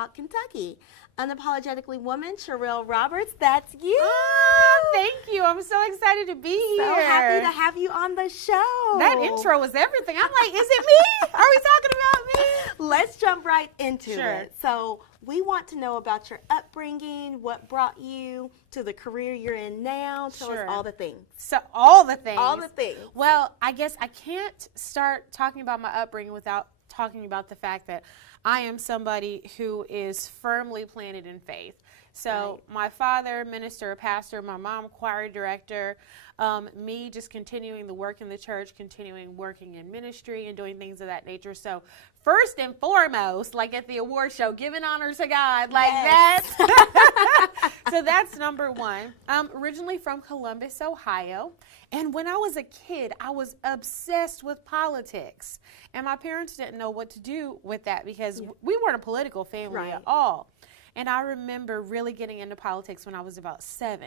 Talk Kentucky. Unapologetically Woman, Sherelle Roberts, that's you. Oh, thank you. I'm so excited to be here. So happy to have you on the show. That intro was everything. I'm like, is it me? Are we talking about me? Let's jump right into Sure. it. So we want to know about your upbringing, what brought you to the career you're in now. Tell us all the things. So all the things. All the things. Well, I guess I can't start talking about my upbringing without talking about the fact that I am somebody who is firmly planted in faith. So my father, minister, pastor, my mom, choir director, me just continuing the work in the church, continuing working in ministry and doing things of that nature. So first and foremost, like at the award show, giving honor to God, like that. So that's number one. I'm originally from Columbus, Ohio. And when I was a kid, I was obsessed with politics. And my parents didn't know what to do with that because we weren't a political family at all. And I remember really getting into politics when I was about 7.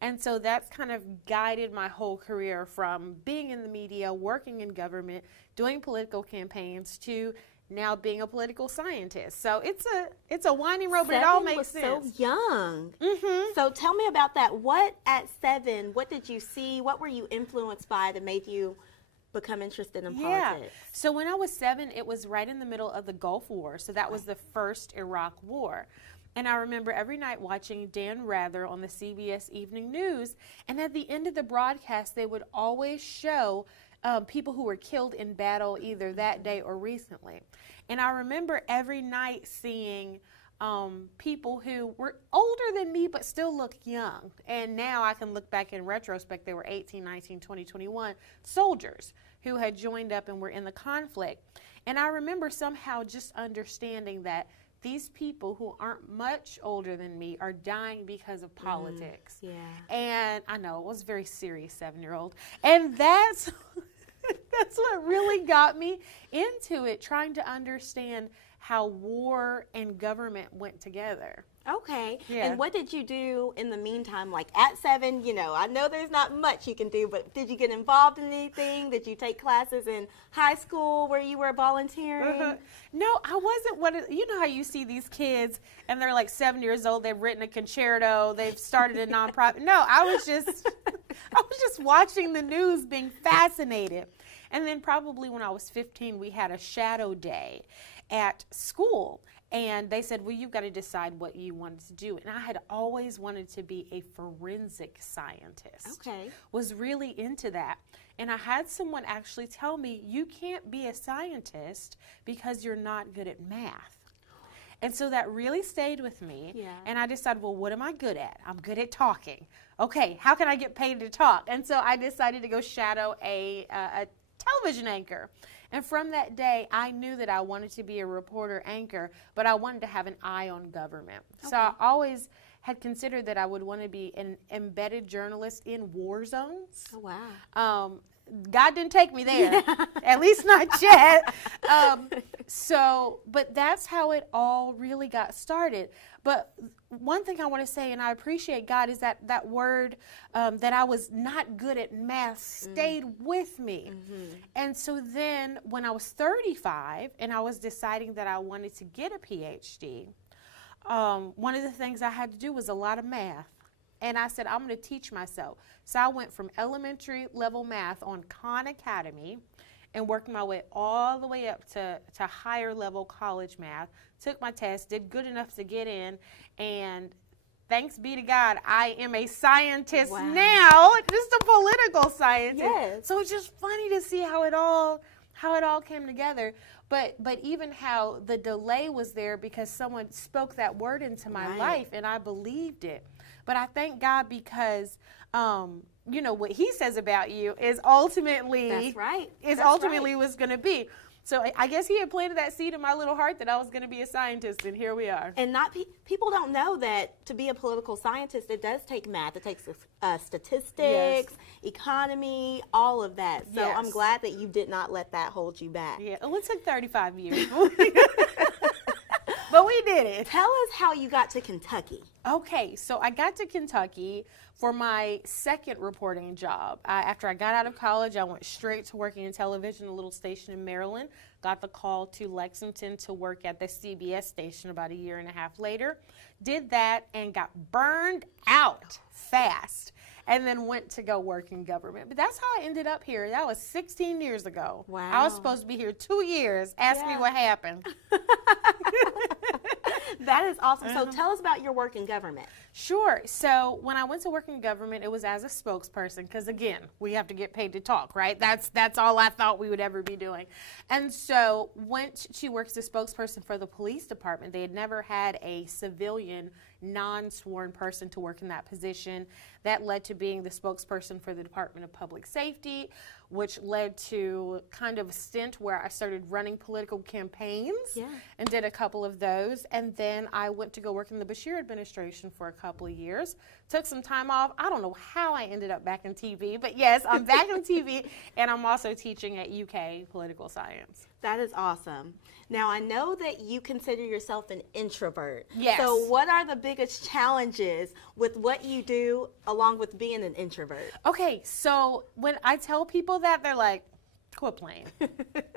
And so that's kind of guided my whole career from being in the media, working in government, doing political campaigns to now being a political scientist. So it's a winding road, but it all makes sense. So young. So tell me about that. At 7, what did you see? What were you influenced by that made you become interested in politics? So when I was 7, it was right in the middle of the Gulf War. So that was the first Iraq War. And I remember every night watching Dan Rather on the CBS Evening News. And at the end of the broadcast, they would always show people who were killed in battle either that day or recently. And I remember every night seeing people who were older than me but still looked young. And now I can look back in retrospect, they were 18, 19, 20, 21 soldiers who had joined up and were in the conflict. And I remember somehow just understanding that these people who aren't much older than me are dying because of politics. And I know it was a very serious 7-year-old. And that's what really got me into it, trying to understand how war and government went together. Okay. And what did you do in the meantime? Like at 7, I know there's not much you can do, but did you get involved in anything? Did you take classes in high school where you were volunteering? No, I wasn't you know how you see these kids and they're like 7 years old, they've written a concerto, they've started a nonprofit. No, I was just watching the news, being fascinated. And then probably when I was 15, we had a shadow day at school. And they said, well, you've got to decide what you wanted to do. And I had always wanted to be a forensic scientist. Okay. Was really into that. And I had someone actually tell me, you can't be a scientist because you're not good at math. And so that really stayed with me. And I decided, well, what am I good at? I'm good at talking. Okay, how can I get paid to talk? And so I decided to go shadow a television anchor. And from that day, I knew that I wanted to be a reporter anchor, but I wanted to have an eye on government. So I always had considered that I would want to be an embedded journalist in war zones. Oh, wow. God didn't take me there, at least not yet. But that's how it all really got started. But one thing I want to say, and I appreciate God, is that word that I was not good at math stayed with me. And so then when I was 35 and I was deciding that I wanted to get a PhD, one of the things I had to do was a lot of math. And I said, I'm going to teach myself. So I went from elementary level math on Khan Academy and worked my way all the way up to higher level college math, took my test, did good enough to get in, and thanks be to God, I am a scientist now, just a political scientist. So it's just funny to see how it all came together. But even how the delay was there because someone spoke that word into my life and I believed it. But I thank God because, what he says about you is ultimately, what's going to be. So I guess he had planted that seed in my little heart that I was going to be a scientist, and here we are. And people don't know that to be a political scientist, it does take math. It takes statistics, economy, all of that. So I'm glad that you did not let that hold you back. Yeah, well, it took 35 years. But we did it. Tell us how you got to Kentucky. Okay, so I got to Kentucky for my second reporting job. After I got out of college, I went straight to working in television, a little station in Maryland. Got the call to Lexington to work at the CBS station about a year and a half later. Did that and got burned out fast. And then went to go work in government. But that's how I ended up here. That was 16 years ago. Wow. I was supposed to be here 2 years. Ask me what happened. That is awesome. So tell us about your work in government. Sure. So when I went to work in government, it was as a spokesperson because, again, we have to get paid to talk, right? That's all I thought we would ever be doing. And so went to work as a spokesperson for the police department. They had never had a civilian, non-sworn person to work in that position. That led to being the spokesperson for the Department of Public Safety, which led to kind of a stint where I started running political campaigns and did a couple of those. And then I went to go work in the Bashir administration for a couple of years. Took some time off. I don't know how I ended up back in TV, but yes, I'm back in TV, and I'm also teaching at UK political science. That is awesome. Now, I know that you consider yourself an introvert. Yes. So what are the biggest challenges with what you do along with being an introvert? Okay, so when I tell people that, they're like, quit playing.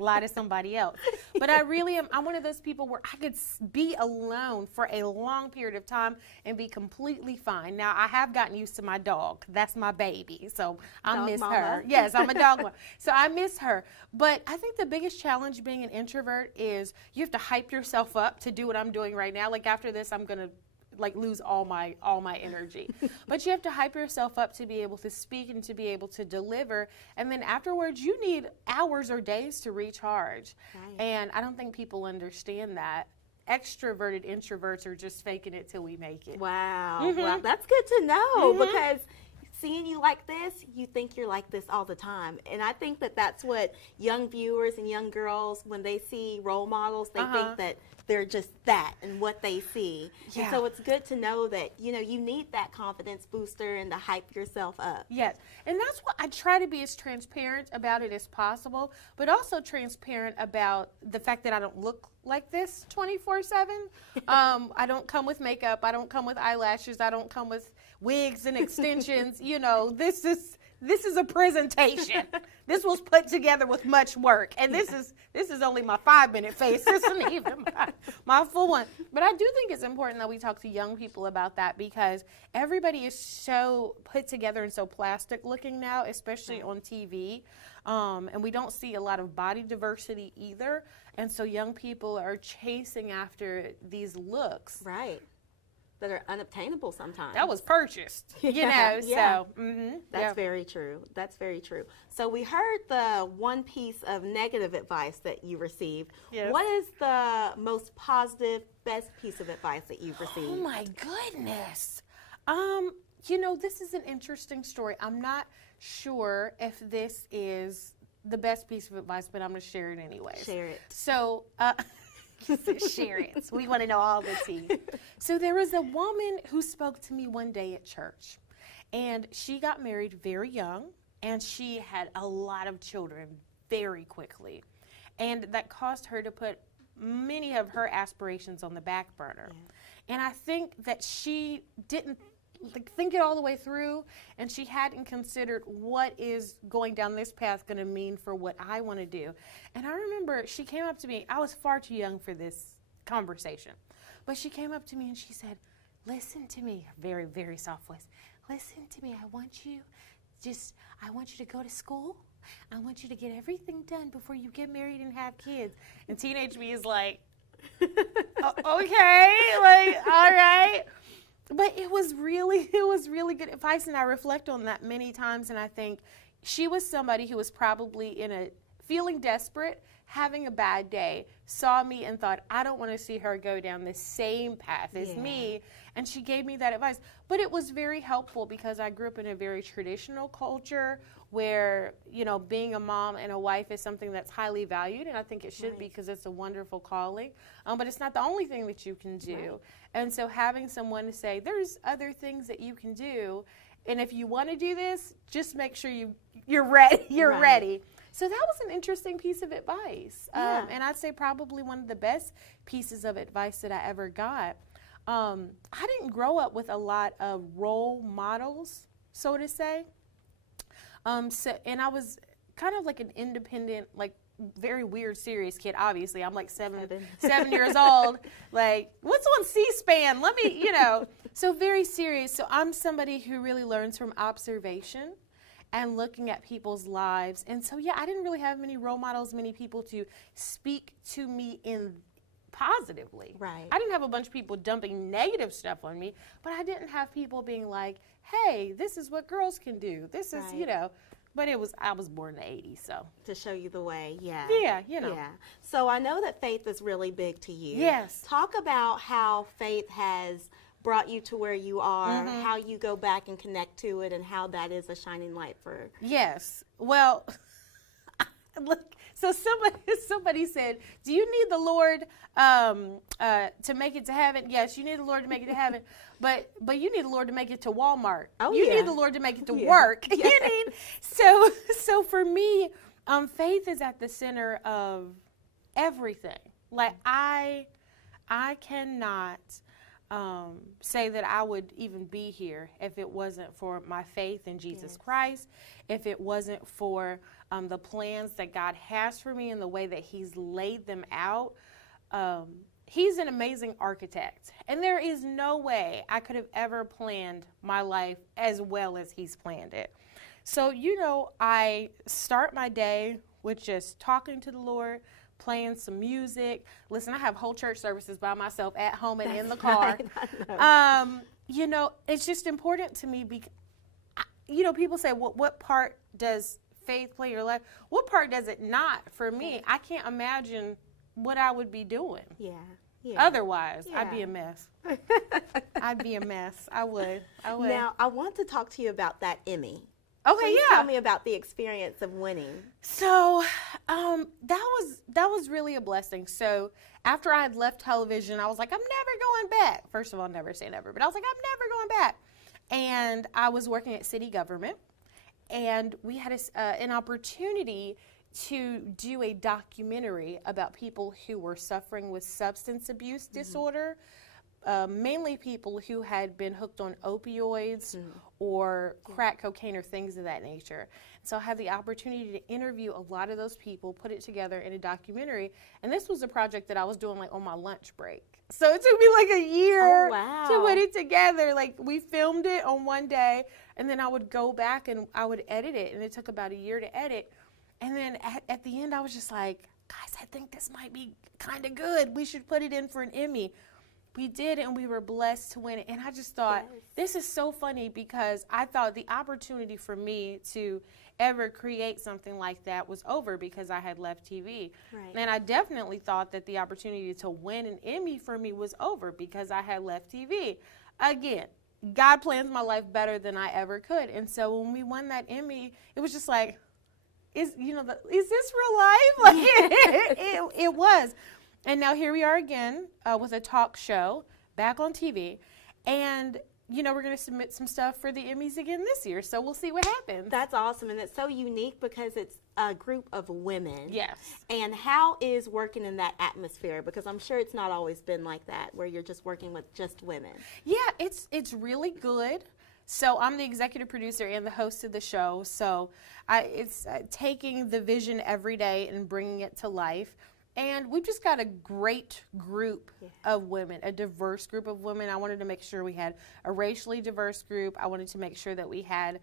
Lie to somebody else. But I really am. I'm one of those people where I could be alone for a long period of time and be completely fine. Now, I have gotten used to my dog. That's my baby. So I miss her. Yes, I'm a dog one. So I miss her. But I think the biggest challenge being an introvert is you have to hype yourself up to do what I'm doing right now. Like after this, I'm going to lose all my energy. But you have to hype yourself up to be able to speak and to be able to deliver. And then afterwards, you need hours or days to recharge. Right. And I don't think people understand that. Extroverted introverts are just faking it till we make it. Wow. Well, that's good to know because seeing you like this, you think you're like this all the time. And I think that that's what young viewers and young girls, when they see role models, they think that they're just that and what they see. Yeah. And so it's good to know that, you know, you need that confidence booster and to hype yourself up. Yes. And that's what I try to be as transparent about it as possible, but also transparent about the fact that I don't look like this 24/7. I don't come with makeup. I don't come with eyelashes. I don't come with wigs and extensions. You know, this is a presentation. This was put together with much work, and this is only my 5-minute face. This isn't even my full one. But I do think it's important that we talk to young people about that because everybody is so put together and so plastic looking now, especially on TV, and we don't see a lot of body diversity either. And so young people are chasing after these looks. Right. That are unobtainable sometimes. That was purchased, you know, so. That's very true. That's very true. So we heard the one piece of negative advice that you received. Yes. What is the most positive, best piece of advice that you've received? Oh my goodness. You know, this is an interesting story. I'm not sure if this is the best piece of advice, but I'm going to share it anyway. Share it. So, share it. We want to know all the tea. So there was a woman who spoke to me one day at church, and she got married very young, and she had a lot of children very quickly, and that caused her to put many of her aspirations on the back burner. Yeah. And I think that she didn't think it all the way through, and she hadn't considered what is going down this path going to mean for what I want to do. And I remember she came up to me. I was far too young for this conversation, but she came up to me and she said, listen to me, very, very soft voice. Listen to me. I want you to go to school. I want you to get everything done before you get married and have kids. And teenage me is like, okay, like, all right. But it was really good advice, and I reflect on that many times, and I think she was somebody who was probably feeling desperate, having a bad day, saw me and thought, I don't want to see her go down the same path as me, and she gave me that advice. But it was very helpful because I grew up in a very traditional culture where, you know, being a mom and a wife is something that's highly valued, and I think it should be because it's a wonderful calling. But it's not the only thing that you can do. Right. And so having someone to say, there's other things that you can do, and if you want to do this, just make sure you're ready. Ready. So that was an interesting piece of advice. Yeah. And I'd say probably one of the best pieces of advice that I ever got. I didn't grow up with a lot of role models, so to say. And I was kind of like an independent, like very weird, serious kid. Obviously, I'm like seven years old. Like, what's on C-SPAN? Let me, So very serious. So I'm somebody who really learns from observation and looking at people's lives. And so, I didn't really have many role models, many people to speak to me positively. Right. I didn't have a bunch of people dumping negative stuff on me, but I didn't have people being like, hey, this is what girls can do. This is, but I was born in the 80s, so. To show you the way, yeah. Yeah, Yeah. So I know that faith is really big to you. Yes. Talk about how faith has brought you to where you are, how you go back and connect to it, and how that is a shining light for. Yes. Well, look, so somebody said, do you need the Lord to make it to heaven? Yes, you need the Lord to make it to heaven, but you need the Lord to make it to Walmart. Oh, you need the Lord to make it to work. You need, so for me, faith is at the center of everything. Like I cannot say that I would even be here if it wasn't for my faith in Jesus Christ, if it wasn't for the plans that God has for me and the way that He's laid them out. He's an amazing architect, and there is no way I could have ever planned my life as well as He's planned it. So, I start my day with just talking to the Lord, playing some music. Listen, I have whole church services by myself at home and in the car. Right. It's just important to me because, people say, what part does faith play in your life? What part does it not? For me, I can't imagine what I would be doing. Yeah. Otherwise, I'd be a mess. I'd be a mess. I would. Now, I want to talk to you about that Emmy. Okay, Please tell me about the experience of winning. So, that was really a blessing. So, after I had left television, I was like, I'm never going back. First of all, never say never, but I was like, I'm never going back. And I was working at city government, and we had an opportunity to do a documentary about people who were suffering with substance abuse disorder, mainly people who had been hooked on opioids or crack cocaine or things of that nature. So I had the opportunity to interview a lot of those people, put it together in a documentary, and this was a project that I was doing like on my lunch break. So it took me like a year to put it together. Like, we filmed it on one day, and then I would go back and I would edit it, and it took about a year to edit. And then at the end, I was just like, guys, I think this might be kind of good. We should put it in for an Emmy. We did, and we were blessed to win it. And I just thought, this is so funny, because I thought the opportunity for me to ever create something like that was over because I had left TV. Right. And I definitely thought that the opportunity to win an Emmy for me was over because I had left TV. Again, God plans my life better than I ever could. And so when we won that Emmy, it was just like, is this real life? Like, it was. And now here we are again with a talk show back on TV. And, we're going to submit some stuff for the Emmys again this year. So we'll see what happens. That's awesome. And it's so unique because it's a group of women. Yes. And how is working in that atmosphere? Because I'm sure it's not always been like that, where you're just working with just women. Yeah, it's really good. So I'm the executive producer and the host of the show. So it's taking the vision every day and bringing it to life. And we've just got a great group of women, a diverse group of women. I wanted to make sure we had a racially diverse group. I wanted to make sure that we had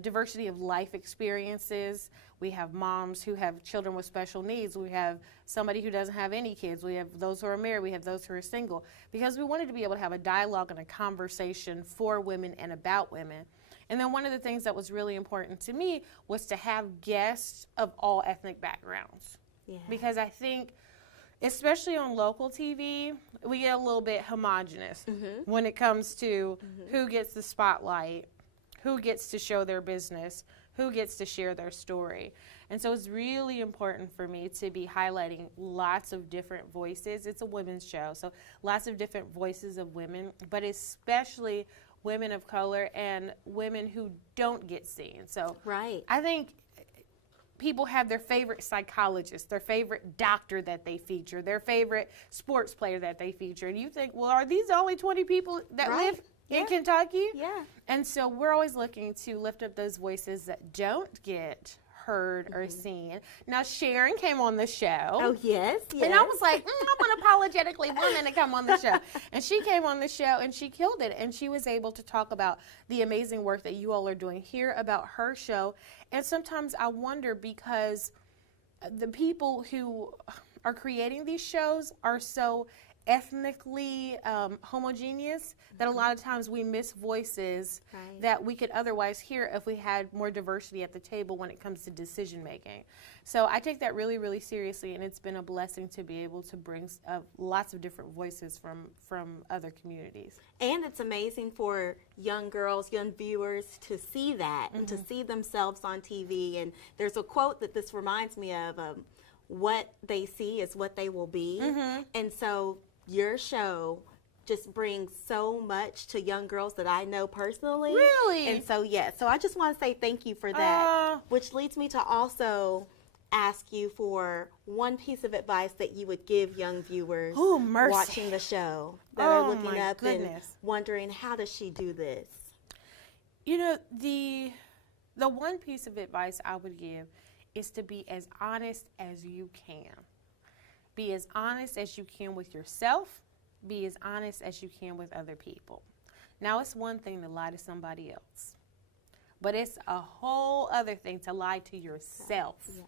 diversity of life experiences. We have moms who have children with special needs. We have somebody who doesn't have any kids. We have those who are married. We have those who are single. Because we wanted to be able to have a dialogue and a conversation for women and about women. And then one of the things that was really important to me was to have guests of all ethnic backgrounds. Yeah. Because I think, especially on local TV, we get a little bit homogenous when it comes to who gets the spotlight, who gets to show their business, who gets to share their story. And so it's really important for me to be highlighting lots of different voices. It's a women's show, so lots of different voices of women, but especially women of color and women who don't get seen. So I think people have their favorite psychologist, their favorite doctor that they feature, their favorite sports player that they feature. And you think, well, are these the only 20 people that live in Kentucky? Yeah. And so we're always looking to lift up those voices that don't get heard or seen. Now, Sharon came on the show. Oh, yes. And I was like, I'm unapologetically woman to come on the show. And she came on the show and she killed it. And she was able to talk about the amazing work that you all are doing here, about her show. And sometimes I wonder, because the people who are creating these shows are so ethnically homogeneous that a lot of times we miss voices that we could otherwise hear if we had more diversity at the table when it comes to decision making. So I take that really, really seriously, and it's been a blessing to be able to bring lots of different voices from other communities. And it's amazing for young girls, young viewers to see that and to see themselves on TV. And there's a quote that this reminds me of, what they see is what they will be. And so your show just brings so much to young girls that I know personally. Really? And so, so I just want to say thank you for that, which leads me to also ask you for one piece of advice that you would give young viewers watching the show that are looking up and wondering, how does she do this? You know, the one piece of advice I would give is to be as honest as you can. Be as honest as you can with yourself. Be as honest as you can with other people. Now, it's one thing to lie to somebody else, but it's a whole other thing to lie to yourself. Yeah.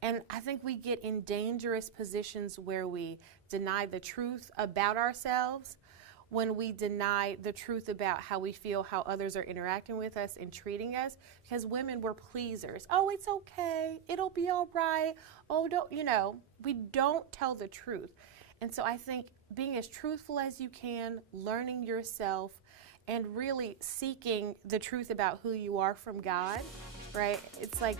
And I think we get in dangerous positions where we deny the truth about ourselves, when we deny the truth about how we feel, how others are interacting with us and treating us, because women, we're pleasers. Oh, it's okay. It'll be all right. Oh, we don't tell the truth. And so I think being as truthful as you can, learning yourself, and really seeking the truth about who you are from God, right? It's like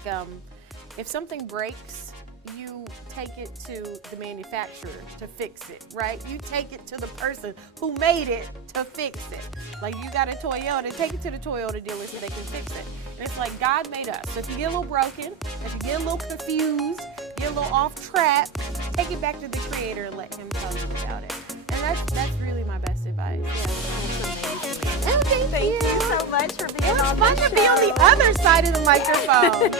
if something breaks, you take it to the manufacturer to fix it, right? You take it to the person who made it to fix it. Like, you got a Toyota, take it to the Toyota dealer so they can fix it. And it's like God made us. So if you get a little broken, if you get a little confused, get a little off track, take it back to the Creator and let Him tell you about it. And that's really my best advice. Yeah, thank you so much for being on the show. It was fun to be on the other side of the microphone.